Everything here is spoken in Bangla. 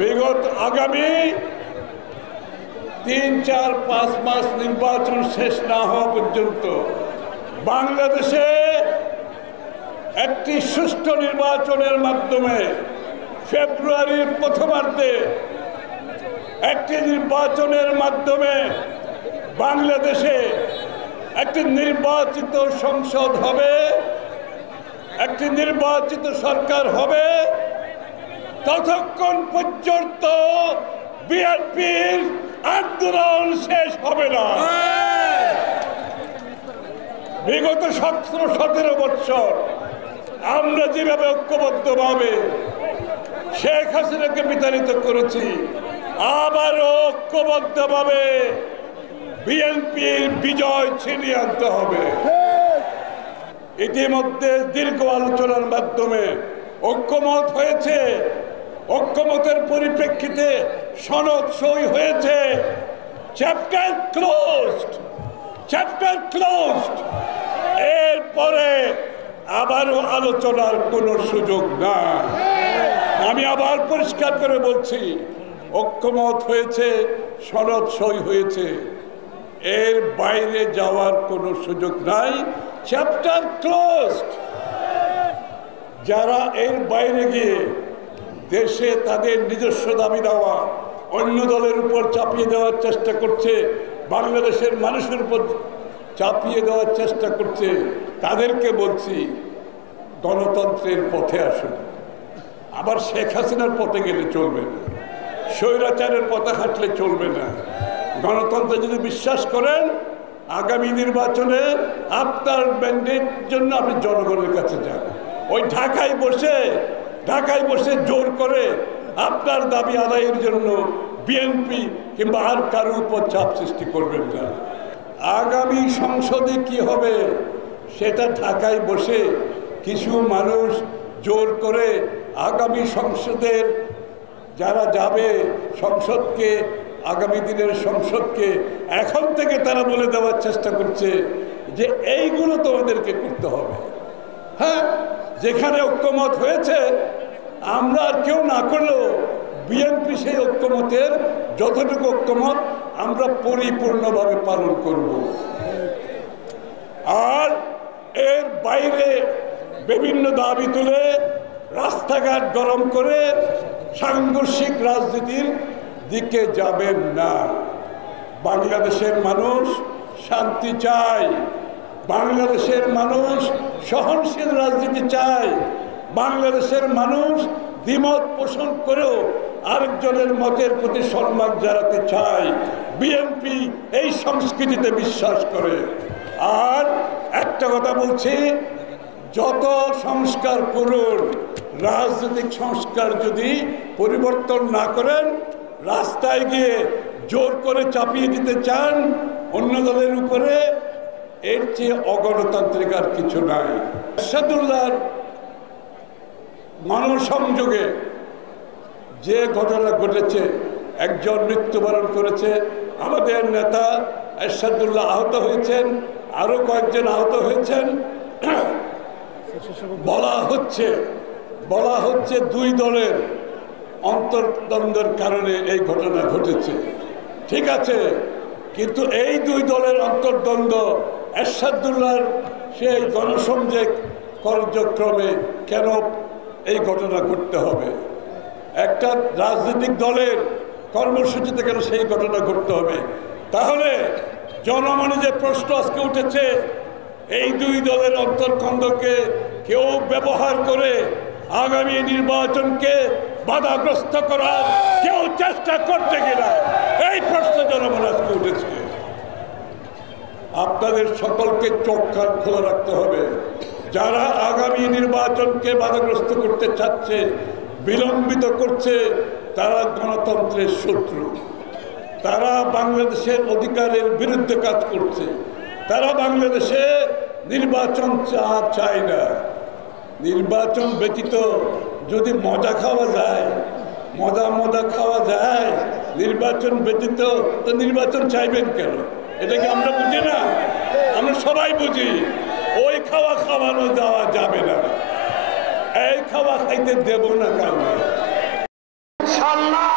বিগত আগামী 3-4-5 মাস নির্বাচন শেষ না হওয়া পর্যন্ত বাংলাদেশে একটি সুষ্ঠু নির্বাচনের মাধ্যমে ফেব্রুয়ারির প্রথমার্ধে একটি নির্বাচনের মাধ্যমে বাংলাদেশে একটি নির্বাচিত সংসদ হবে, একটি নির্বাচিত সরকার হবে। ততক্ষণ পর্যন্ত বিএনপির আন্দোলন শেষ হবে না। বিগত 17 বছর আমরা যেভাবে ঐক্যবদ্ধভাবে শেখ হাসিনাকে বিতাড়িত করেছি, আবারও ঐক্যবদ্ধভাবে বিএনপির বিজয় ছিনিয়ে আনতে হবে। ইতিমধ্যে দীর্ঘ আলোচনার মাধ্যমে ঐক্যমত হয়েছে। ঐক্যমতের পরিপ্রেক্ষিতে সনদ সই হয়েছে। Chapter closed. এরপরে আবারও আলোচনার কোনো সুযোগ না। আমি আবার পরিষ্কার করে বলছি, ঐক্যমত হয়েছে, সনদ সই হয়েছে, এর বাইরে যাওয়ার কোনো সুযোগ নাই। Chapter closed. যারা এর বাইরে গিয়ে দেশে তাদের নিজস্ব দাবি দেওয়া অন্য দলের উপর চাপিয়ে দেওয়ার চেষ্টা করছে, বাংলাদেশের মানুষের উপর চাপিয়ে দেওয়ার চেষ্টা করছে, তাদেরকে বলছি গণতন্ত্রের পথে আসুন। আবার শেখ হাসিনার পথে গেলে চলবে না, স্বৈরাচারের পথে হাঁটলে চলবে না। গণতন্ত্রে যদি বিশ্বাস করেন, আগামী নির্বাচনে আপনার ম্যান্ডেট জন্য আপনি জনগণের কাছে যান। ওই ঢাকায় বসে জোর করে আপনার দাবি আদায়ের জন্য বিএনপি কিংবা আর কারোর উপর চাপ সৃষ্টি করবেন না। আগামী সংসদে কি হবে সেটা ঢাকায় বসে কিছু মানুষ জোর করে আগামী সংসদের যারা যাবে সংসদকে, আগামী দিনের সংসদকে এখন থেকে তারা বলে দেওয়ার চেষ্টা করছে যে এইগুলো তোমাদেরকে করতে হবে। হ্যাঁ, যেখানে ঐক্যমত হয়েছে আমরা আর কেউ না করলেও বিএনপি সেই ঐক্যমতের যতটুকু ঐক্যমত আমরা পরিপূর্ণভাবে পালন করব। আর এর বাইরে বিভিন্ন দাবি তুলে রাস্তাঘাট গরম করে সাংঘর্ষিক রাজনীতির দিকে যাবেন না। বাংলাদেশের মানুষ শান্তি চায়, বাংলাদেশের মানুষ সহনশীল রাজনীতি চায়, বাংলাদেশের মানুষ দ্বিমত পোষণ করেও আরেকজনের মতের প্রতি সম্মান জানাতে চায়। বিএনপি এই সংস্কৃতিতে বিশ্বাস করে। আর একটা কথা বলছি, যত সংস্কার করুন, রাজনৈতিক সংস্কার যদি পরিবর্তন না করেন, রাস্তায় গিয়ে জোর করে চাপিয়ে দিতে চান অন্য দলের উপরে, এর চেয়ে অগণতান্ত্রিক আর কিছু নাই। এরশাদুল্লাহর গণসংযোগে যে ঘটনা ঘটেছে, একজন মৃত্যুবরণ করেছে, আমাদের নেতা এরশাদুল্লাহ আহত হয়েছেন, আরো কয়েকজন আহত হয়েছেন। বলা হচ্ছে দুই দলের অন্তর্দ্বন্দ্বের কারণে এই ঘটনা ঘটেছে। ঠিক আছে, কিন্তু এই দুই দলের অন্তর্দ্বন্দ্ব এরশাদুল্লাহর সেই গণসংযোগ কার্যক্রমে কেন এই ঘটনা ঘটতে হবে? একটা রাজনৈতিক দলের কর্মসূচিতে কেন সেই ঘটনা ঘটতে হবে? তাহলে জনমনে যে প্রশ্ন আজকে উঠেছে, এই দুই দলের অন্তর্দ্বন্দ্বকে কেউ ব্যবহার করে আগামী নির্বাচনকে বাধাগ্রস্ত করার কেউ চেষ্টা করছে কিনা, এই প্রশ্ন জনমনে আজকে উঠেছে। আপনাদের সকলকে চোখ কান খোলা রাখতে হবে। যারা আগামী নির্বাচনকে বাধাগ্রস্ত করতে চাচ্ছে, বিলম্বিত করছে, তারা গণতন্ত্রের শত্রু। তারা বাংলাদেশের অধিকারের বিরুদ্ধে কাজ করছে। তারা বাংলাদেশে নির্বাচন চায় না। নির্বাচন ব্যতীত যদি মজা খাওয়া যায়, নির্বাচন ব্যতীত তো নির্বাচন চাইবেন কেন? এটা কি আমরা বুঝি না? আমরা সবাই বুঝি। ওই খাওয়া খাওয়ানো দেওয়া যাবে না, এই খাওয়া খাইতে দেব না কাউকে। ইনশাআল্লাহ